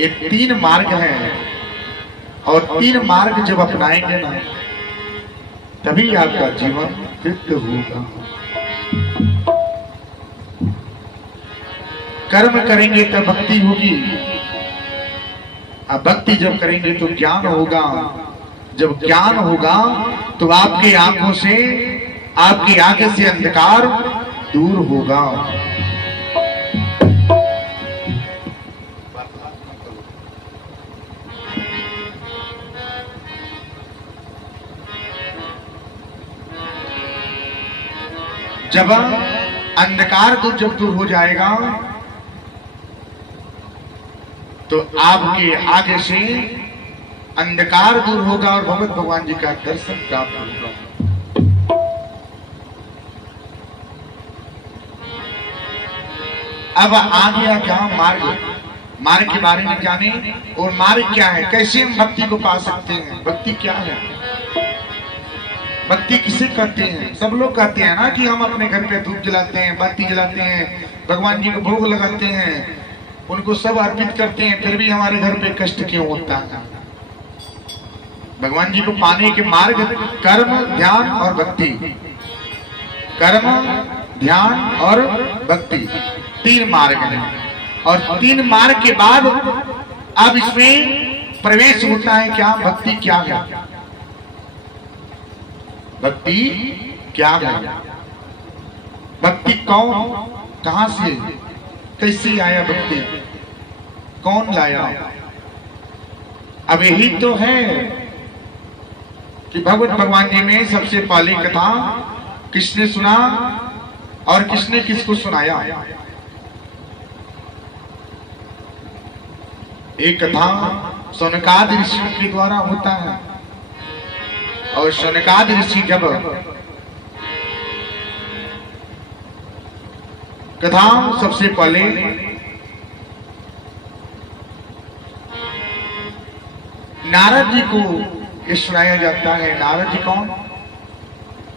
ये तीन मार्ग हैं और तीन मार्ग जब अपनाएंगे ना तभी आपका जीवन तृप्त होगा। कर्म करेंगे तब भक्ति होगी, अब भक्ति जब करेंगे तो ज्ञान होगा, जब ज्ञान होगा तो आपकी आंखों से, आपकी आंखें से अंधकार दूर होगा। जब अंधकार जब दूर हो जाएगा तो आपके आगे से अंधकार दूर होगा और भगवत भगवान जी का दर्शन प्राप्त होगा। अब आ गया क्या मार्ग, मार्ग के बारे में जाने और मार्ग क्या है, कैसे हम भक्ति को पा सकते हैं, भक्ति क्या है, भक्ति किसे कहते हैं। सब लोग कहते हैं ना कि हम अपने घर पे धूप जलाते हैं, बाती जलाते हैं, भगवान जी को भोग लगाते हैं, उनको सब अर्पित करते हैं, फिर भी हमारे घर पे कष्ट क्यों होता है। भगवान जी को पाने के मार्ग कर्म, ध्यान और भक्ति, कर्म, ध्यान और भक्ति, तीन मार्ग हैं। और तीन मार्ग के बाद अब इसमें प्रवेश होता है क्या, भक्ति क्या है, भक्ति क्या है, भक्ति कौन, कहां से, कैसे आया भक्ति, कौन लाया। अब यही तो है कि भगवत भगवान जी में सबसे पहली कथा किसने सुना और किसने किसको सुनाया। एक कथा शौनकादि ऋषि के द्वारा होता है और शौनकादि ऋषि जब कथा सबसे पहले नारद जी को ये सुनाया जाता है। नारद जी कौन,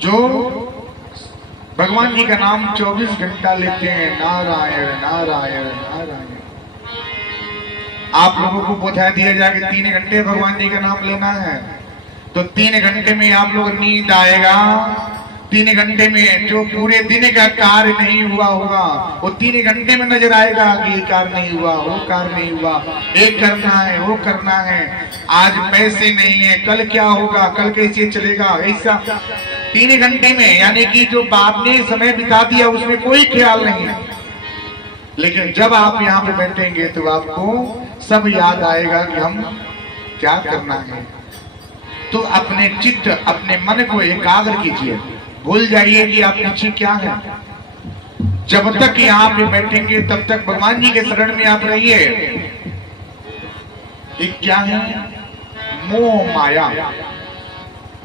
जो भगवान जी का नाम 24 घंटा लेते हैं, नारायण नारायण नारायण। आप लोगों को बता दिया जाए कि 3 घंटे भगवान जी का नाम लेना है तो 3 घंटे में आप लोग नींद आएगा। 3 घंटे में जो पूरे दिन का कार्य नहीं हुआ होगा वो 3 घंटे में नजर आएगा कि ये कार्य नहीं हुआ, वो कार्य नहीं हुआ, ये करना है, वो करना है, आज पैसे नहीं है, कल क्या होगा, कल कैसे चलेगा, ऐसा 3 घंटे में, यानी कि जो आपने समय बिता दिया उसमें कोई ख्याल नहीं है। लेकिन जब आप यहाँ पे बैठेंगे तो आपको सब याद आएगा कि हम क्या करना है। तो अपने चित्त, अपने मन को एकाग्र कीजिए, भूल जाइए कि आप पीछे क्या है। जब तक यहाँ पे बैठेंगे तब तक भगवान जी के शरण में आप रहिए। एक क्या है, मोह माया,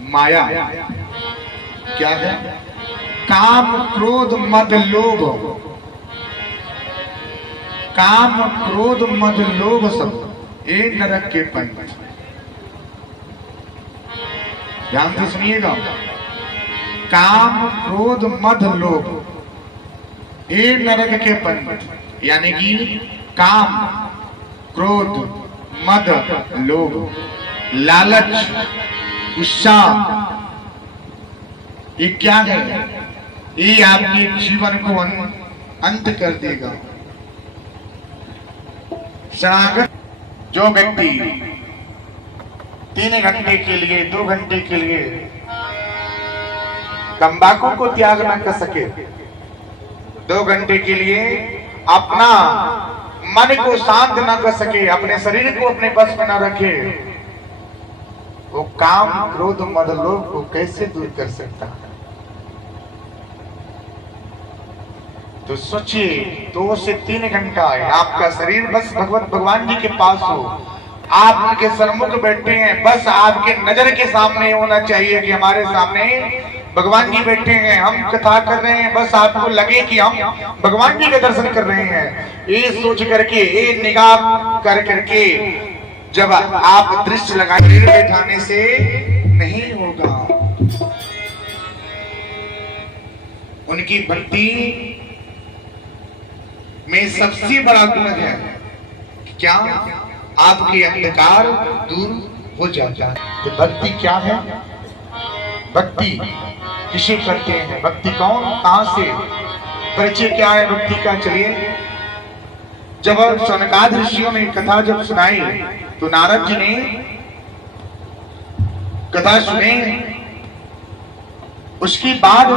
माया क्या है, काम क्रोध मद लोभ, काम क्रोध मद लोभ सब ये नरक के पंच। ध्यान से सुनिएगा, काम क्रोध मद लोभ ये नरक के पंच, यानी कि काम क्रोध मद लोभ, लालच, गुस्सा, ये क्या है, ये आपके जीवन को अंत कर देगा। शरणागत जो व्यक्ति 3 घंटे के लिए, 2 घंटे के लिए तंबाकू को त्याग न कर सके, 2 घंटे के लिए अपना मन को शांत न कर सके, अपने शरीर को अपने बस में न रखे, वो काम क्रोध मद लोभ को कैसे दूर कर सकता है। तो सोचिए, 2 से 3 घंटा है, आपका शरीर बस भगवत भगवान जी के पास हो, आप उनके सन्मुख बैठे हैं, बस आपके नजर के सामने होना चाहिए कि हमारे सामने भगवान जी बैठे हैं, हम कथा कर रहे हैं, बस आपको लगे कि हम भगवान जी के दर्शन कर रहे हैं। ये सोच करके, ये निगाह कर करके जब आप दृष्टि लगाए बैठाने से नहीं होगा। उनकी भक्ति में सबसे बड़ा गुण है क्या, आपके अंधकार दूर हो जाता है। तो भक्ति क्या है? भक्ति किसे करते हैं? भक्ति कौन, कहां से, परिचय क्या है भक्ति का? चलिए, जब सनकादिक ऋषियों ने कथा जब सुनाई तो नारद जी ने कथा सुने। उसके बाद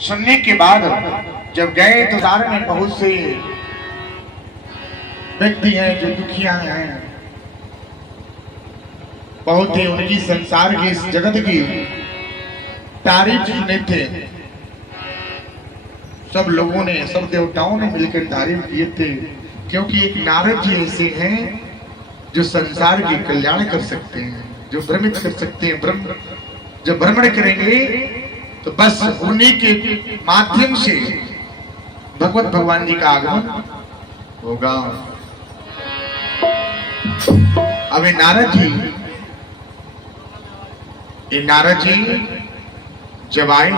सुनने के बाद जब गए तो सारे में बहुत से व्यक्ति हैं जो दुखिया हैं, बहुत ही उनकी संसार की इस जगत की तारीफ सुने थे। सब लोगों ने, सब देवताओं ने मिलकर तारीफ किए थे, क्योंकि एक नारद जी ऐसे हैं जो संसार की कल्याण कर सकते हैं, जो भ्रमित कर सकते हैं। ब्रह्म जब भ्रमण करेंगे तो बस उन्हीं के माध्यम से भगवत भगवान जी का आगमन होगा। अब ये नारद जी जब आए,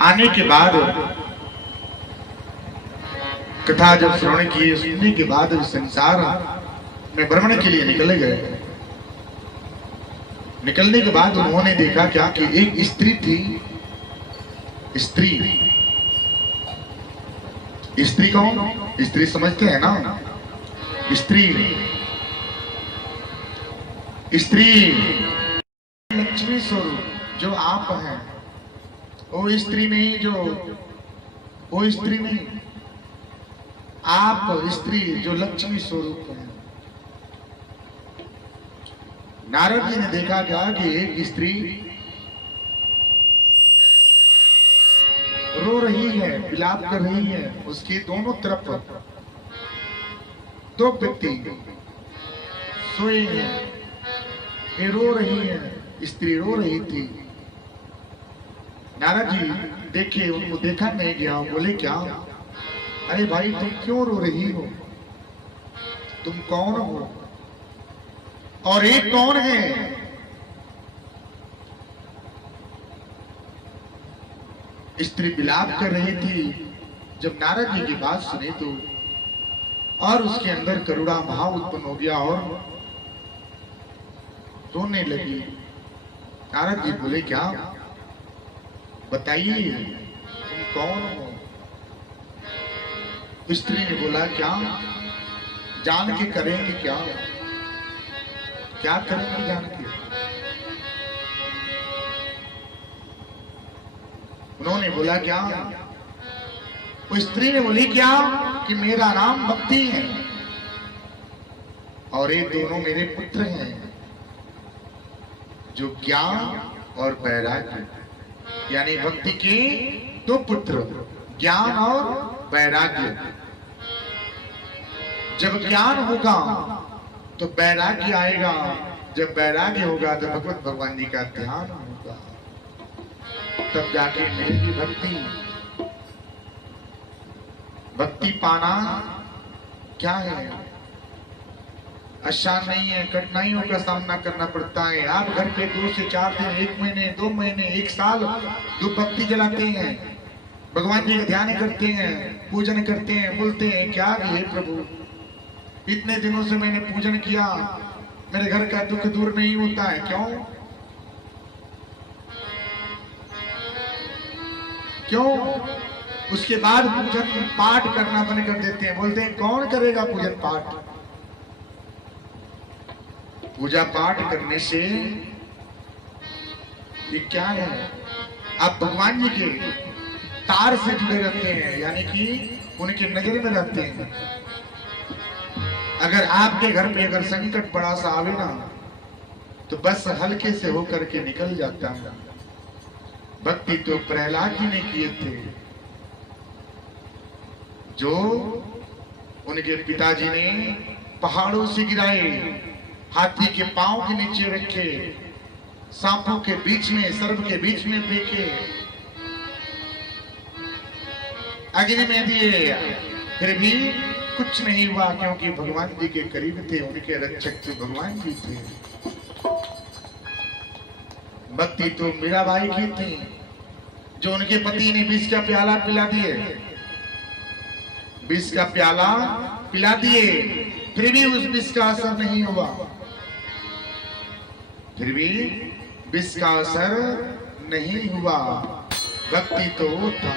आने के बाद कथा जब श्रवण किए, सुनने के बाद संसार में भ्रमण के लिए निकले गए। निकलने के बाद उन्होंने देखा क्या कि एक स्त्री थी। स्त्री कौन? स्त्री समझते हैं ना? स्त्री लक्ष्मी स्वरूप जो आप हैं, वो स्त्री नहीं, आप स्त्री जो लक्ष्मी स्वरूप है। नारद जी ने देखा क्या कि एक स्त्री रो रही है, विलाप कर रही है। उसके दोनों तरफ दो व्यक्ति सोए हैं, ये रो रही है, स्त्री रो रही थी। नारद जी देखे, उनको देखा नहीं गया। बोले क्या? अरे भाई, तुम क्यों रो रही हो? तुम कौन हो और एक कौन है? स्त्री विलाप कर रही थी। जब नारद जी की बात सुनी तो और उसके अंदर करुणा भाव उत्पन्न हो गया और रोने लगी। नारद जी बोले क्या? बताइए तुम कौन हो? स्त्री ने बोला क्या जान के करेंगे? क्या करेंगे जान के? उन्होंने बोला क्या? वो स्त्री ने बोली क्या कि मेरा नाम भक्ति है और ये दोनों मेरे पुत्र हैं, जो ज्ञान और वैराग्य, यानी भक्ति के दो पुत्र, ज्ञान और वैराग्य। जब ज्ञान होगा तो वैराग्य आएगा, जब वैराग्य होगा तो भगवत भगवान जी का ध्यान होगा, तब जाके मिलेगी भक्ति। भक्ति पाना क्या है? आसान नहीं है, कठिनाइयों का सामना करना पड़ता है। आप घर पे 2 से 4 दिन, 1 महीने, 2 महीने, 1 साल धूप बत्ती जलाते हैं, भगवान जी का ध्यान करते हैं, पूजन करते हैं, बोलते हैं क्या हे प्रभु, इतने दिनों से मैंने पूजन किया, मेरे घर का दुख दूर नहीं होता है, क्यों? उसके बाद पूजन पाठ करना बंद कर देते हैं, बोलते हैं कौन करेगा पूजन पाठ? पूजा पाठ करने से ये क्या है? आप भगवान जी के तार से जुड़े रहते हैं, यानी कि उनके नजर में रहते हैं। अगर आपके घर में अगर संकट बड़ा सा आवे ना, तो बस हल्के से होकर के निकल जाता है। भक्ति तो प्रहलाद जी ने किए थे, जो उनके पिताजी ने पहाड़ों से गिराए, हाथी के पांव के नीचे रखे, सांपों के बीच में, सर्प के बीच में फेंके, अग्नि में दिए, फिर भी कुछ नहीं हुआ, क्योंकि भगवान जी के करीब थे, उनके रक्षक तो भगवान जी थे। भक्ति तो मीराबाई की थी, जो उनके पति ने विष का प्याला पिला दिए, विष का प्याला पिला दिए, फिर भी उस विष का असर नहीं हुआ, फिर भी विष का असर नहीं हुआ। भक्ति तो था।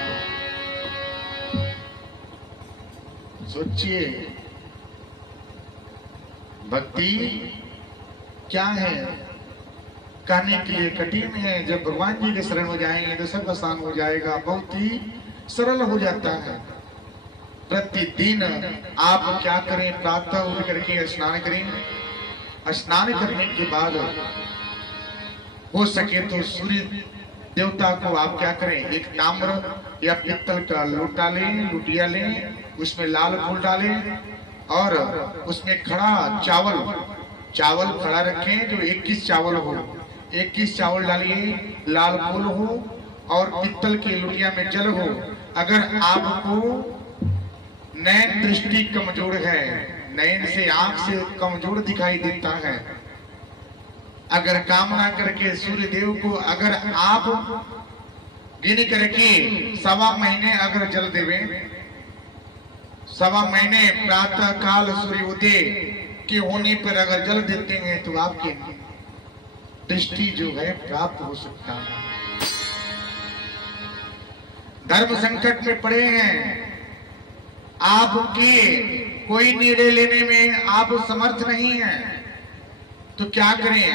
सोचिए भक्ति क्या है, कहने के लिए कठिन है। जब भगवान जी के शरण हो जाएंगे तो सब आसान हो जाएगा, बहुत ही सरल हो जाता है। प्रतिदिन आप क्या करें, प्रातः उठ करके स्नान करें। स्नान करने के बाद हो सके तो सूर्य देवता को आप क्या करें, एक ताम्र या पित्तल का लोटा लें, लुटिया लें, उसमें लाल फूल डालें और उसमें खड़ा चावल खड़ा रखें जो 21 चावल हो, 21 चावल डालिए, लाल फूल हो और पित्तल की लुटिया में जल हो। अगर आपको नैन दृष्टि कमजोर है, नैन से आंख से कमजोर दिखाई देता है, अगर कामना करके सूर्य देव को अगर आप गिन करके 1.25 महीने अगर जल देवे, 1.25 महीने प्रातः काल सूर्योदय के होने पर अगर जल देते हैं तो आपकी दृष्टि जो है प्राप्त हो सकता है। धर्म संकट में पड़े हैं, आपके कोई निर्णय लेने में आप समर्थ नहीं है, तो क्या करें,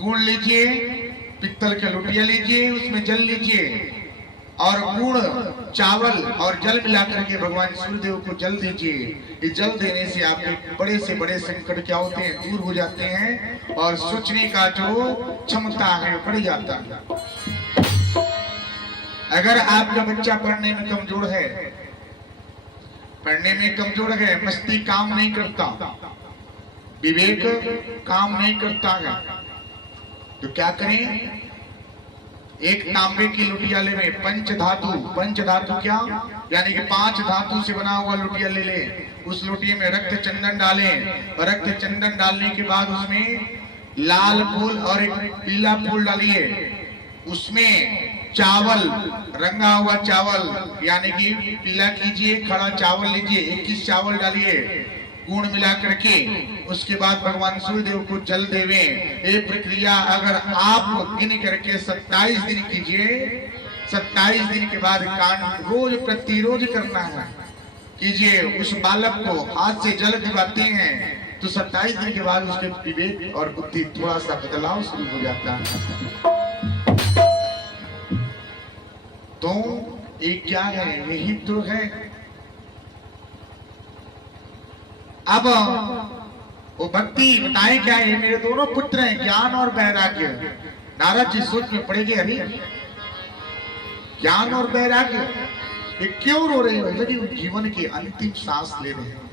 गुड़ लीजिए, पित्तल का लोटिया लीजिए, उसमें जल लीजिए और गुड़ चावल और जल मिलाकर के भगवान सूर्यदेव को जल दीजिए। इस जल देने से आपके बड़े से बड़े संकट क्या होते हैं, दूर हो जाते हैं और सोचने का जो क्षमता है बढ़ जाता है। अगर आपका बच्चा पढ़ने में कमजोर है, मस्ती काम नहीं करता, विवेक काम नहीं करता है, तो क्या करें, एक तांबे की लुटिया ले में पंचधातु क्या, यानी कि 5 धातु से बना हुआ लुटिया ले ले, उस लुटिये में रक्त चंदन डालें और रक्त चंदन डालने के बाद उसमें लाल फूल और एक पीला फूल डालिए, उसमें चावल, रंगा हुआ चावल यानी कि पीला कीजिए, खड़ा चावल लीजिए, 21 चावल डालिए, गुण मिला करके उसके बाद भगवान सूर्यदेव को जल देवे। ये प्रक्रिया अगर आप गिन करके 27 दिन कीजिए, 27 दिन के बाद कांड रोज प्रतिरोज करना है, कीजिए। उस बालक को हाथ से जल दिवाते हैं तो 27 दिन के बाद उसके विवेक और बुद्धि थोड़ा सा बदलाव शुरू हो जाता है। तो ये क्या है, यही तो है। अब वो भक्ति बताए क्या है, मेरे दोनों पुत्र हैं ज्ञान और वैराग्य। नारद जी सोच में पड़े गए, अरे ज्ञान और वैराग्य ये क्यों रो रहे हो, यदि वो जीवन की अंतिम सांस ले रहे हैं,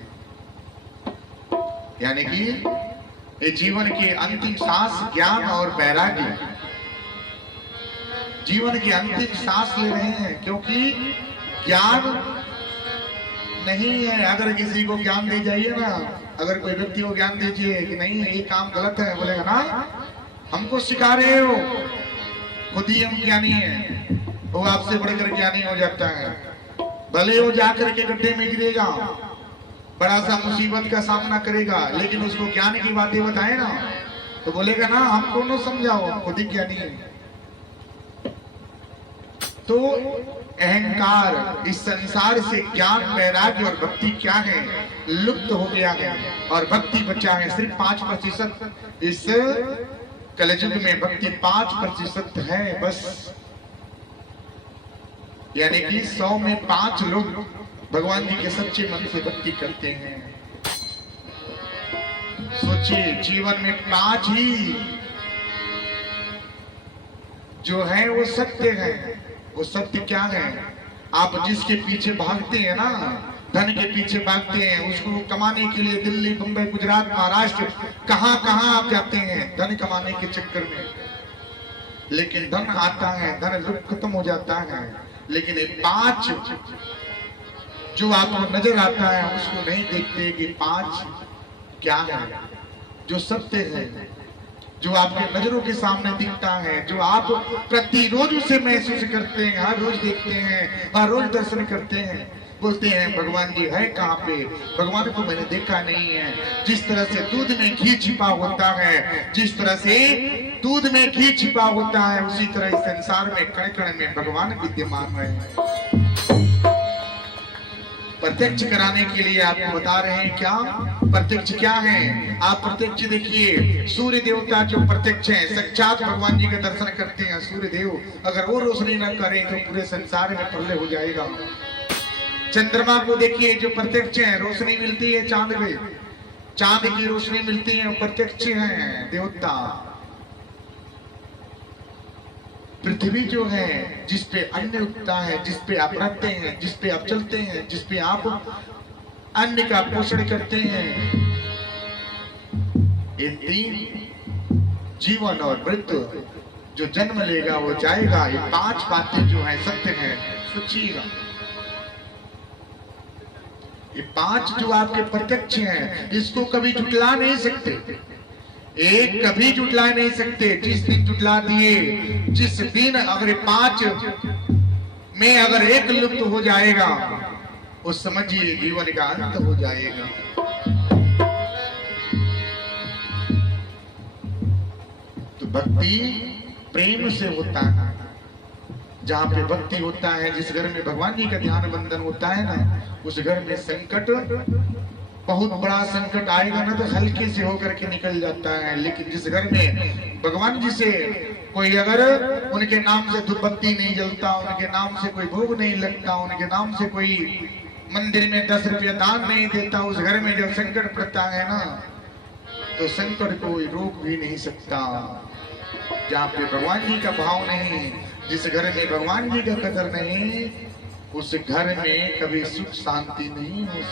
यानी कि ये जीवन की अंतिम सांस ज्ञान और वैराग्य, जीवन की अंतिम सांस ले रहे हैं, क्योंकि ज्ञान नहीं है। अगर किसी को ज्ञान दे जाइए ना, अगर कोई व्यक्ति को ज्ञान दीजिए कि नहीं ये काम गलत है, बोलेगा ना हमको सिखा रहे हो, खुद ही हम ज्ञानी है, वो आपसे बढ़कर ज्ञानी हो जाता है। भले वो जाकर के गड्ढे में गिरेगा, बड़ा सा मुसीबत का सामना करेगा, लेकिन उसको ज्ञान की बातें बताए ना तो बोलेगा ना हमको न समझाओ, खुद ही ज्ञानी है। तो अहंकार, इस संसार से ज्ञान वैराग्य और भक्ति क्या है, लुप्त हो गया है और भक्ति बचा है सिर्फ 5%। इस कलयुग में भक्ति 5% है बस, यानी कि 100 में 5 लोग भगवान जी के सच्चे मन से भक्ति करते हैं। सोचिए जीवन में 5 ही जो है वो सत्य है। वो सत्य क्या है, आप जिसके पीछे भागते हैं ना, धन के पीछे भागते हैं, उसको कमाने के लिए दिल्ली, मुंबई, गुजरात, महाराष्ट्र, कहां कहां आप जाते हैं धन कमाने के चक्कर में, लेकिन धन आता है, धन लुप्त खत्म हो जाता है, लेकिन ये 5 जो आपको नजर आता है उसको नहीं देखते कि 5 क्या है, जो सत्य है, जो आपके नजरों के सामने दिखता है, जो आप प्रतिरोज उसे महसूस करते हैं, हर रोज देखते हैं, हर रोज दर्शन करते हैं, बोलते हैं भगवान जी है कहाँ पे, भगवान को मैंने देखा नहीं है। जिस तरह से दूध में घी छिपा होता है, जिस तरह से दूध में घी छिपा होता है, उसी तरह इस संसार में कण कण में भगवान विद्यमान है। प्रत्यक्ष कराने के लिए आपको बता रहे हैं क्या प्रत्यक्ष क्या है। आप प्रत्यक्ष देखिए, सूर्य देवता जो प्रत्यक्ष है, साक्षात भगवान जी का दर्शन करते हैं। सूर्य देव अगर वो रोशनी न करें तो पूरे संसार में प्रलय हो जाएगा। चंद्रमा को देखिए, जो प्रत्यक्ष है, रोशनी मिलती है चांद में, चांद की रोशनी मिलती है, प्रत्यक्ष है देवता। पृथ्वी जो है, जिस पे अन्न उगता है, जिस पे आप रहते हैं, जिस पे आप चलते हैं, जिस पे आप अन्न का पोषण करते हैं, ये तीन जीवन और मृत्यु, जो जन्म लेगा वो जाएगा, ये पांच बातें जो है सत्य है। सोचिएगा, ये पांच जो आपके प्रत्यक्ष हैं, इसको कभी झुटला नहीं सकते, एक कभी जुटला नहीं सकते। जिस दिन जुटला दिए, जिस दिन अगर पांच में अगर एक लुप्त हो जाएगा, उस समझिए जीवन का अंत हो जाएगा। तो भक्ति प्रेम से होता है। जहां पे भक्ति होता है, जिस घर में भगवान जी का ध्यान बंधन होता है ना, उस घर में संकट, बहुत बड़ा संकट आएगा ना तो हल्के से होकर के निकल जाता है। लेकिन जिस घर में भगवान जी से कोई अगर उनके नाम से धूपबत्ती नहीं जलता, उनके नाम से कोई भोग नहीं लगता, उनके नाम से कोई मंदिर में 10 रुपया दान नहीं देता, उस घर में जब संकट पड़ता है ना, तो संकट कोई रोक भी नहीं सकता। जहाँ पे भगवान जी का भाव नहीं, जिस घर में भगवान जी का कदर नहीं, उस घर में कभी सुख शांति नहीं हो।